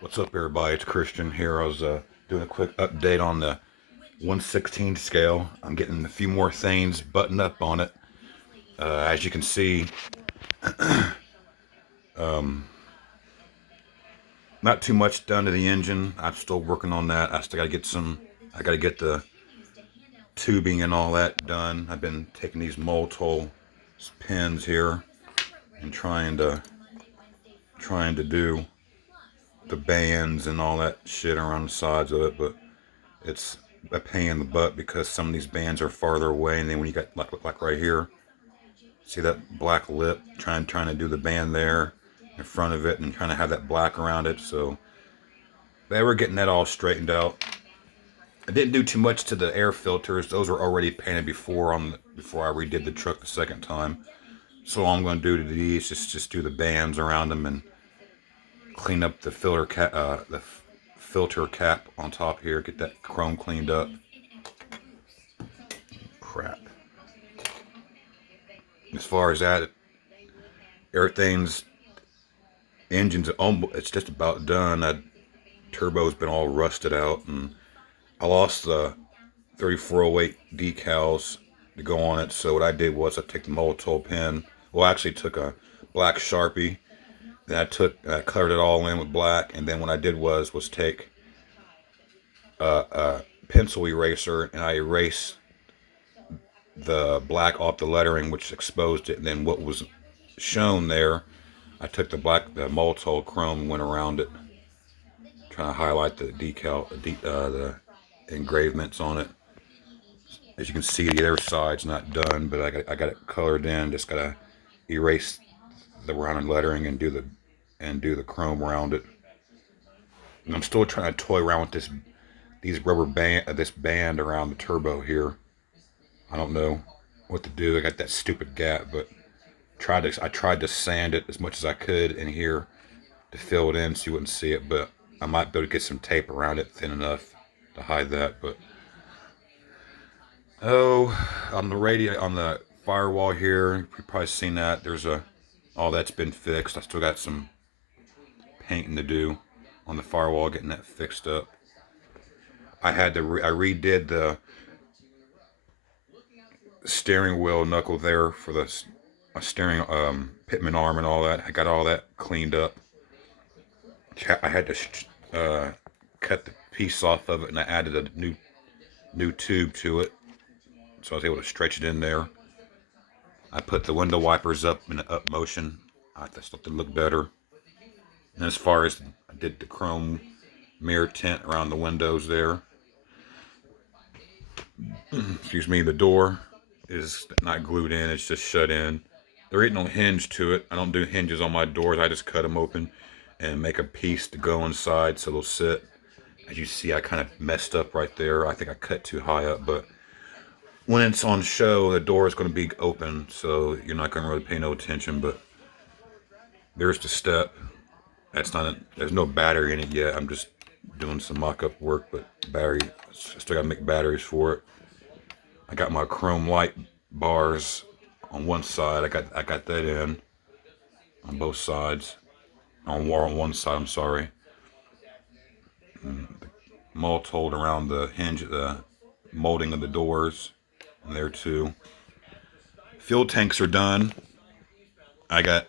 What's up, everybody? It's Christian here. I was doing a quick update on the 1/16 scale. I'm getting a few more things buttoned up on it. As you can see, um, not too much done to the engine. I'm still working on that. I still got to get some. I got to get the tubing and all that done. I've been taking these mold hole pins here and trying to do the bands and all that shit around the sides of it, but it's a pain in the butt because some of these bands are farther away, and then when you got like right here, see that black lip, trying to do the band there in front of it and trying to have that black around it. So they were getting that all straightened out. I didn't do too much to the air filters; those were already painted before I redid the truck the second time. So all I'm going to do to these is just do the bands around them and clean up the filter cap on top here, get that chrome cleaned up. Crap. As far as that, everything's engine's almost, it's just about done. That turbo's been all rusted out, and I lost the 3408 decals to go on it. So what I did was I took the Molotov pen. Well, I actually took a black Sharpie. Then I colored it all in with black, and then what I did was take a pencil eraser and I erased the black off the lettering, which exposed it. And then what was shown there, I took the Molotov chrome and went around it, trying to highlight the the engravements on it. As you can see, the other side's not done, but I got it colored in. Just gotta erase the rounded lettering and do the chrome around it. And I'm still trying to toy around with these rubber band this band around the turbo here. I don't know what to do. I got that stupid gap, but I tried to sand it as much as I could in here to fill it in so you wouldn't see it, but I might be able to get some tape around it thin enough to hide that. But on the firewall here, you've probably seen that. All that's been fixed. I still got some painting to do on the firewall, getting that fixed up. I redid the steering wheel knuckle there for the steering pitman arm and all that. I got all that cleaned up. I had to cut the piece off of it, and I added a new tube to it, so I was able to stretch it in there. I put the window wipers up in an up motion. I thought they look better. And as far as I did the chrome mirror tint around the windows there. Excuse me, the door is not glued in, it's just shut in. There ain't no hinge to it. I don't do hinges on my doors. I just cut them open and make a piece to go inside so they'll sit. As you see, I kind of messed up right there. I think I cut too high up, but when it's on show, the door is going to be open, so you're not going to really pay no attention. But there's the step. There's no battery in it yet. I'm just doing some mock-up work, but still got to make batteries for it. I got my chrome light bars on one side. I got that in on both sides. On one side, I'm sorry. And the mold around the hinge, the molding of the doors, and there too. Fuel tanks are done. I got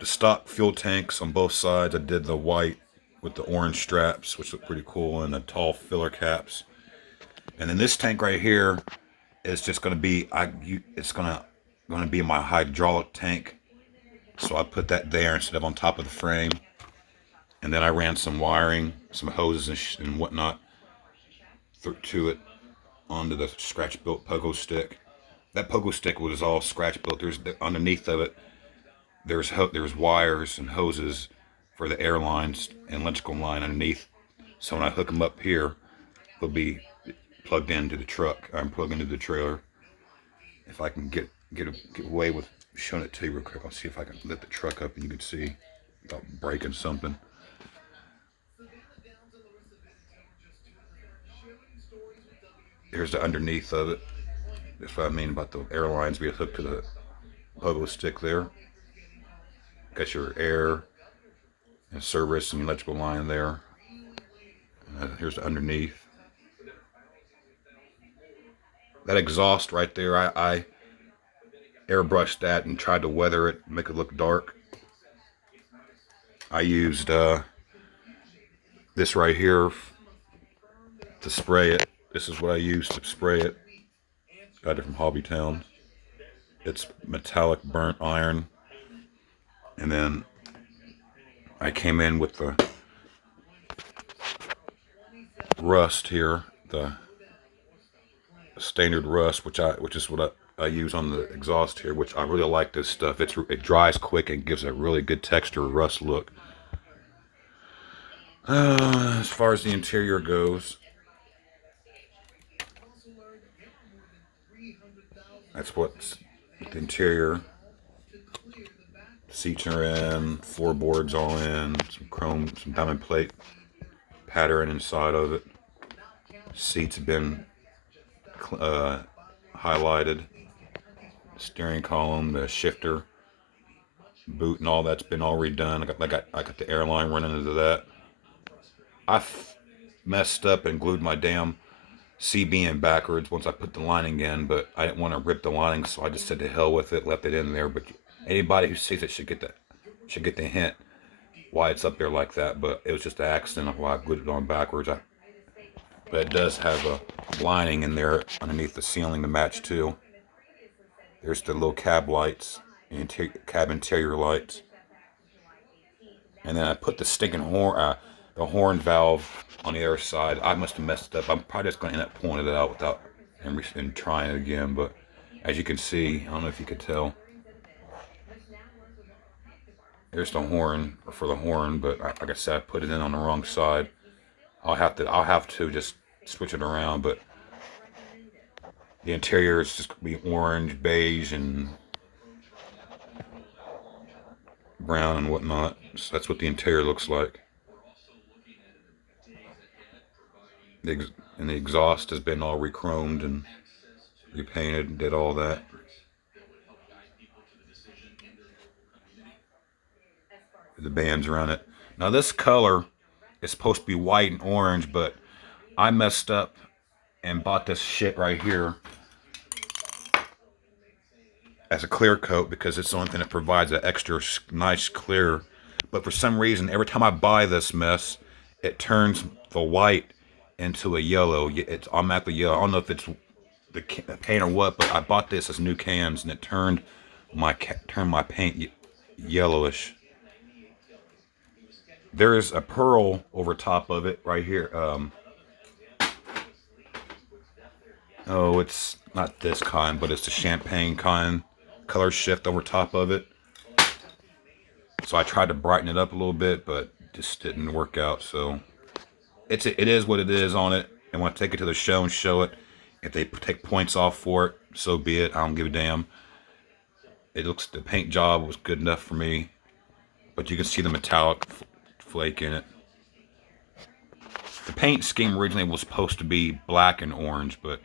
the stock fuel tanks on both sides. I did the white with the orange straps, which look pretty cool, and the tall filler caps. And then this tank right here is just going to be it's going to be my hydraulic tank. So I put that there instead of on top of the frame. And then I ran some wiring, some hoses and whatnot to it onto the scratch built pogo stick. That pogo stick was all scratch built. There's underneath of it. There's wires and hoses for the air lines and electrical line underneath. So when I hook them up here, they'll be plugged into the truck. I'm plugged into the trailer. If I can get away with showing it to you real quick, I'll see if I can lift the truck up and you can see without breaking something. Here's the underneath of it. That's what I mean about the air lines being hooked to the pogo stick there. Got your air and service and electrical line there. Here's the underneath. That exhaust right there, I airbrushed that and tried to weather it, make it look dark. I used this right here to spray it. This is what I used to spray it. Got it from Hobby Town. It's metallic burnt iron. And then I came in with the rust here, the standard rust, which is what I use on the exhaust here, which I really like this stuff. It dries quick and gives a really good texture rust look. As far as the interior goes, that's what's the interior. Seats are in, floorboards all in, some chrome, some diamond plate pattern inside of it. Seats have been highlighted. Steering column, the shifter, boot, and all that's been all redone. I got the airline running into that. I messed up and glued my damn CB backwards once I put the lining in, but I didn't want to rip the lining, so I just said to hell with it, left it in there. But anybody who sees it should get the hint why it's up there like that. But it was just an accident of why I glued it on backwards. But it does have a lining in there underneath the ceiling to match too. There's the little cab lights, cab interior lights. And then I put the stinking horn, the horn valve on the other side. I must have messed it up. I'm probably just going to end up pulling it out without and trying it again. But as you can see, I don't know if you could tell. There's the horn for the horn, but like I said, I put it in on the wrong side. I'll have to just switch it around. But the interior is just going to be orange, beige, and brown and whatnot. So that's what the interior looks like. And the exhaust has been all re-chromed and repainted, did all that. The bands around it. Now this color is supposed to be white and orange, but I messed up and bought this shit right here as a clear coat because it's the only thing that provides an extra nice clear. But for some reason, every time I buy this mess, it turns the white into a yellow. It's automatically yellow. I don't know if it's the paint or what, but I bought this as new cans and it turned my paint yellowish. There's a pearl over top of it right here. Oh, it's not this kind, but it's the champagne kind. Color shift over top of it. So I tried to brighten it up a little bit, but just didn't work out. So it is what it is on it. And when I take it to the show and show it, if they take points off for it, so be it. I don't give a damn. The paint job was good enough for me, but you can see the metallic flake in it. The paint scheme originally was supposed to be black and orange, but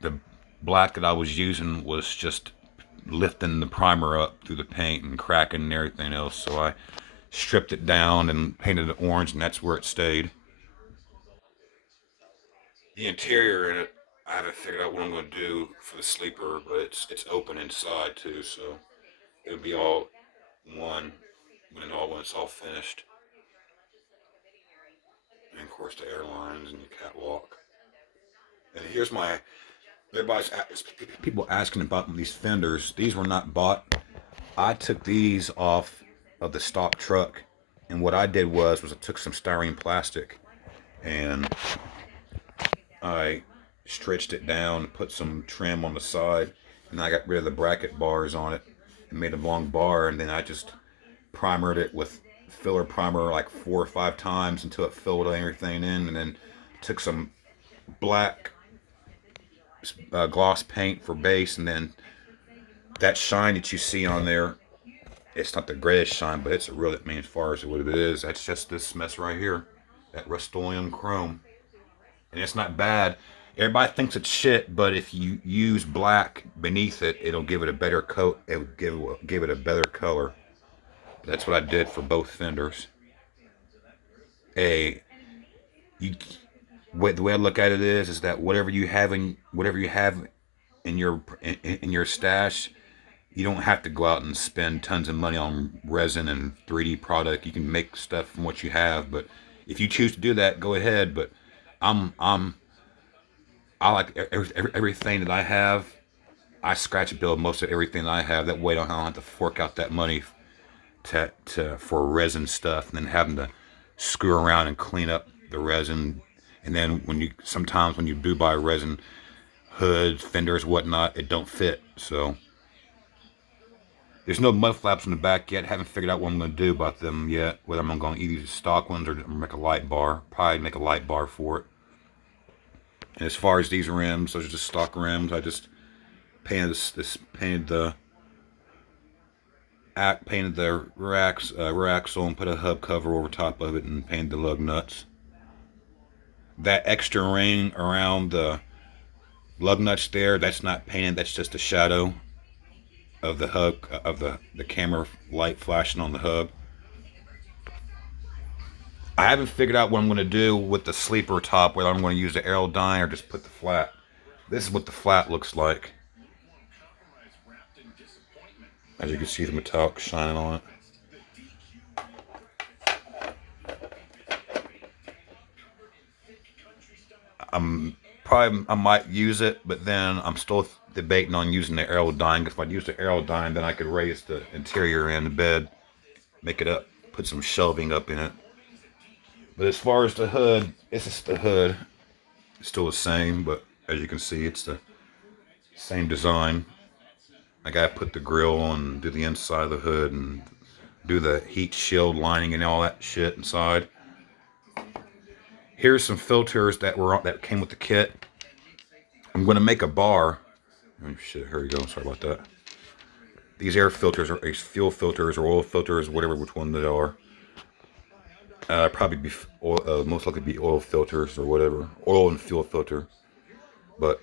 the black that I was using was just lifting the primer up through the paint and cracking and everything else. So I stripped it down and painted it orange, and that's where it stayed. The interior in it, I haven't figured out what I'm going to do for the sleeper, but it's open inside too, so it'll be all one when it's all finished. And of course the airlines and the catwalk. And here's my people asking about these fenders. These were not bought. I took these off of the stock truck, and what I did was I took some styrene plastic and I stretched it down, put some trim on the side, and I got rid of the bracket bars on it and made a long bar, and then I just primered it with filler primer like 4 or 5 times until it filled everything in, and then took some black gloss paint for base, and then that shine that you see on there, it's not the greatest shine, but it's a real, as far as what it is, that's just this mess right here, that Rust-Oleum chrome. And it's not bad. Everybody thinks it's shit, but if you use black beneath it, it'll give it a better coat. It will give it a better color. That's what I did for both fenders. a you. The way I look at it is that whatever you have in your stash, you don't have to go out and spend tons of money on resin and 3D product. You can make stuff from what you have, but if you choose to do that, go ahead. But I'm I like everything that I have. I scratch build most of everything that I have. That way, I don't have to fork out that money for resin stuff, and then having to screw around and clean up the resin. And then sometimes when you do buy resin hoods, fenders, whatnot, it don't fit. So there's no mud flaps in the back yet. Haven't figured out what I'm going to do about them yet. Whether I'm going to either use stock ones or make a light bar. Probably make a light bar for it. And as far as these rims, those are just stock rims. I just painted painted the rear axle and put a hub cover over top of it and painted the lug nuts. That extra ring around the lug nuts there, that's not painted. That's just a shadow of the hub of the camera light flashing on the hub. I haven't figured out what I'm going to do with the sleeper top, whether I'm going to use the Aerodyne or just put the flat. This is what the flat looks like. As you can see, the metallic shining on it. I might use it, but then I'm still debating on using the Aerodyne, because if I use the Aerodyne, then I could raise the interior in the bed, make it up, put some shelving up in it. But as far as the hood, it's just the hood. It's still the same, but as you can see, it's the same design. I gotta put the grille on, do the inside of the hood, and do the heat shield lining and all that shit inside. Here's some filters that came with the kit. I'm gonna make a bar. Oh shit, here we go. Sorry about that. These air filters are fuel filters or oil filters, whatever which one they are. Probably be oil, most likely be oil filters or whatever, oil and fuel filter. But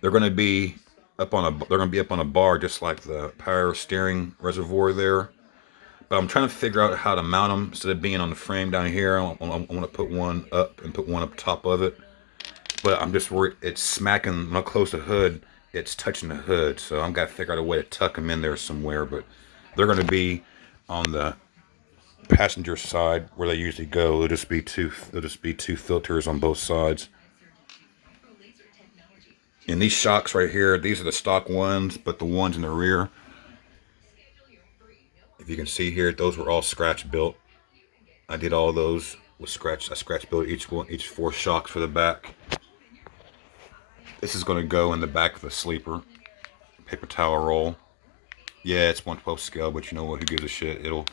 they're gonna be up on a bar just like the power steering reservoir there. But I'm trying to figure out how to mount them instead of being on the frame down here. I want to put one up and put one up top of it. But I'm just worried it's smacking when I close the hood. It's touching the hood, so I've got to figure out a way to tuck them in there somewhere. But they're going to be on the passenger side where they usually go. There'll just be two filters on both sides. And these shocks right here, these are the stock ones, but the ones in the rear, if you can see here, those were all scratch built. I did all those with scratch. I scratch built each 4 shocks for the back. This is going to go in the back of the sleeper. Paper towel roll. Yeah, it's 1/12 scale, but you know what? Who gives a shit? It'll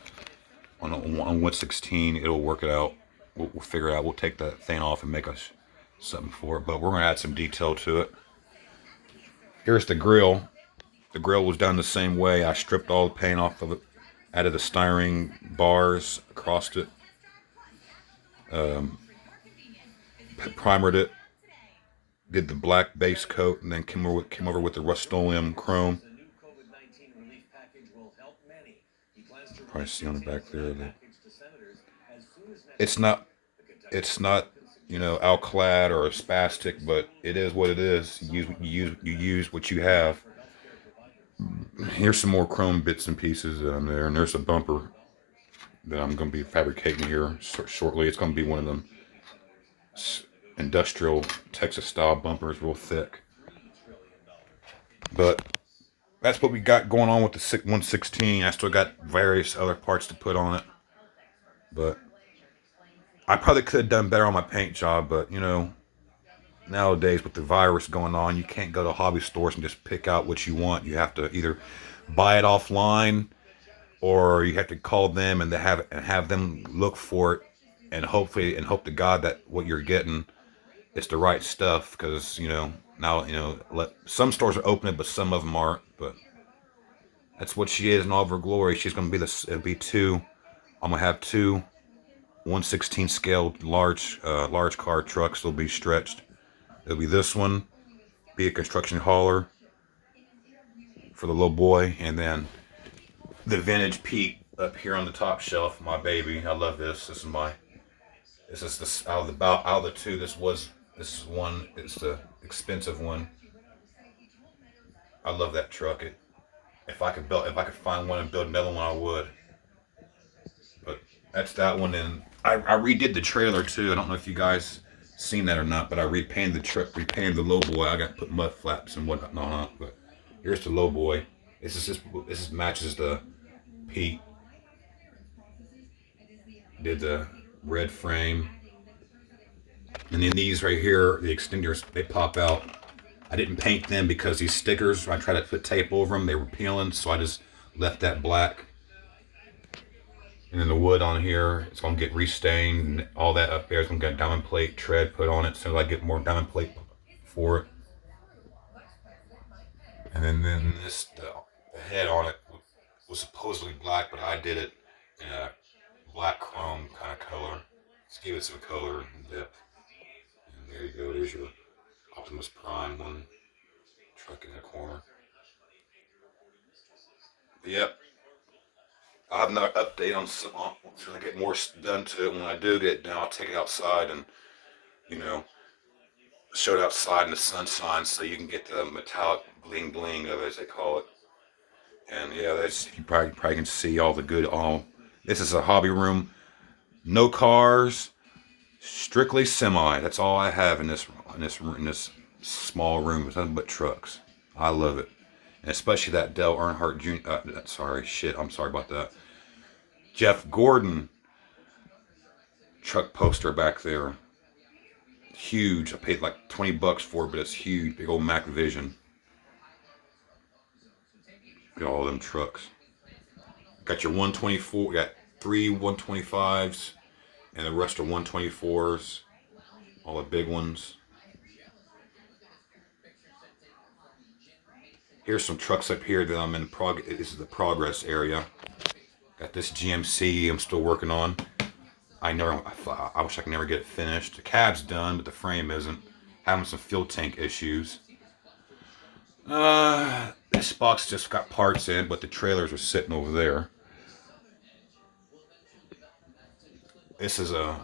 on 1/16. It'll work it out. We'll figure it out. We'll take that thing off and make us something for it. But we're going to add some detail to it. Here's the grill. The grill was done the same way. I stripped all the paint off of it, added the styrene bars across it, primered it, did the black base coat, and then came over with the Rust-Oleum chrome. Probably see on the back there that it's not alclad or spastic, but it is what it is. You use what you have. Here's some more chrome bits and pieces on there, and there's a bumper that I'm going to be fabricating here shortly. It's going to be one of them industrial Texas style bumpers, real thick. But that's what we got going on with the 116. I still got various other parts to put on it, but I probably could have done better on my paint job. But nowadays with the virus going on, you can't go to hobby stores and just pick out what you want. You have to either buy it offline, or you have to call them and have them look for it, and hope to God that what you're getting is the right stuff. Because now some stores are open, but some of them aren't. But that's what she is in all of her glory. She's gonna be it'll be two. I'm gonna have two 1/16 scale large car trucks. They'll be stretched. It'll be this one, be a construction hauler for the little boy, and then the vintage Pete up here on the top shelf. My baby, I love this. This is my This is out of the two. This is one. It's the expensive one. I love that truck. If I could find one and build another one, I would. But that's that one. And I redid the trailer too. I don't know if you guys seen that or not, but I repainted the truck, repainted the low boy. I got to put mud flaps and whatnot on it. But here's the low boy. This matches the Pete. Did the red frame, and then these right here, the extenders, they pop out. I didn't paint them because these stickers, I tried to put tape over them, they were peeling, so I just left that black. And then the wood on here, it's gonna get restained, and all that up there is gonna get a diamond plate tread put on it. So I get more diamond plate for it. And then the head on it was supposedly black, but I did it in a black chrome kind of color. Just give it some color and depth. And there you go. There's your Optimus Prime one truck in the corner. But yep. I have another update on some. Once I get more done to it, when I do get it done, I'll take it outside and you know show it outside in the sunshine so you can get the metallic bling bling of it, as they call it. And yeah, that's you probably can see all the good. All this is a hobby room. No cars, strictly semi. That's all I have in this small room. It's nothing but trucks. I love it, and especially that Dale Earnhardt Jr. Sorry, shit. I'm sorry about that. Jeff Gordon truck poster back there. Huge. I paid like $20 for it, but it's huge. Big old Mac Vision. Got all them trucks. Got your 124. Got three 125s, and the rest are 124s. All the big ones. Here's some trucks up here that I'm in This is the progress area. Got this GMC I'm still working on. I wish I could never get it finished. The cab's done, but the frame isn't. Having some fuel tank issues. This box just got parts in, but the trailers are sitting over there. This is a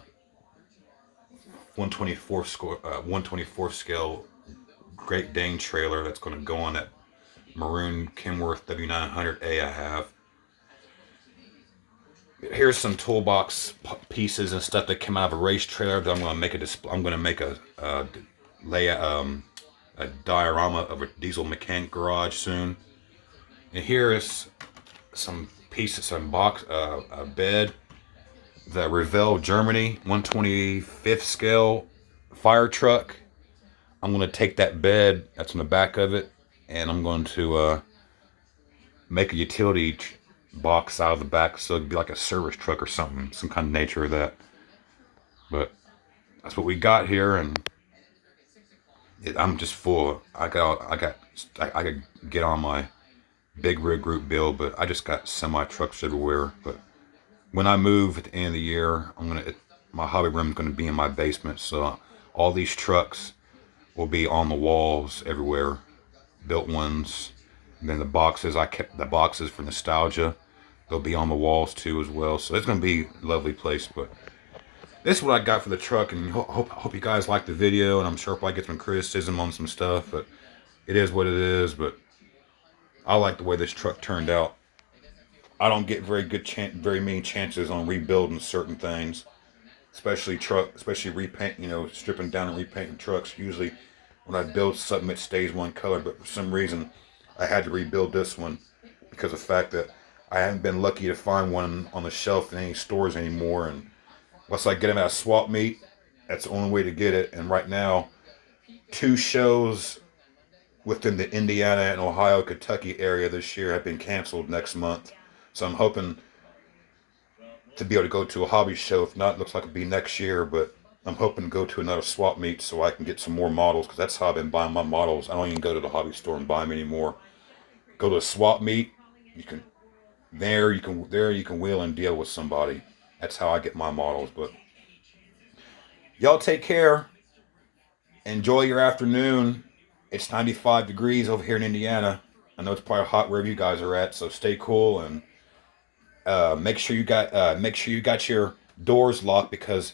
124 scale Great Dane trailer that's going to go on that maroon Kenworth W900A I have. Here's some toolbox pieces and stuff that came out of a race trailer that I'm going to make a display. I'm going to make a diorama of a diesel mechanic garage soon. And here is some pieces, a bed. The Revell Germany 125th scale fire truck. I'm going to take that bed that's on the back of it, and I'm going to make a utility box out of the back so it'd be like a service truck or something, some kind of nature of that. But that's what we got here, and I'm just full. I could get on my big rig group build, but I just got semi trucks everywhere. But when I move at the end of the year, my hobby room is gonna be in my basement, so all these trucks will be on the walls everywhere, built ones. And then I kept the boxes for nostalgia. They'll be on the walls too as well. So it's gonna be a lovely place. But this is what I got for the truck, and hope you guys like the video. And I'm sure I'll probably get some criticism on some stuff, but it is what it is. But I like the way this truck turned out. I don't get very many chances on rebuilding certain things, especially repaint. Stripping down and repainting trucks. Usually, when I build something, it stays one color. But for some reason, I had to rebuild this one because of the fact that I haven't been lucky to find one on the shelf in any stores anymore. And unless I get them at a swap meet, that's the only way to get it. And right now, 2 shows within the Indiana and Ohio, Kentucky area this year have been canceled next month. So I'm hoping to be able to go to a hobby show. If not, it looks like it'll be next year. But I'm hoping to go to another swap meet so I can get some more models, because that's how I've been buying my models. I don't even go to the hobby store and buy them anymore. Go to a swap meet. You can wheel and deal with somebody. That's how I get my models. But y'all take care. Enjoy your afternoon. It's 95 degrees over here in Indiana. I know it's probably hot wherever you guys are at, so stay cool and make sure you got your doors locked, because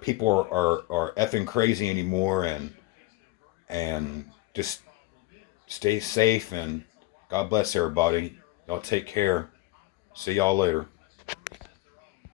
people are effing crazy anymore, and just stay safe, and God bless everybody. Y'all take care. See y'all later.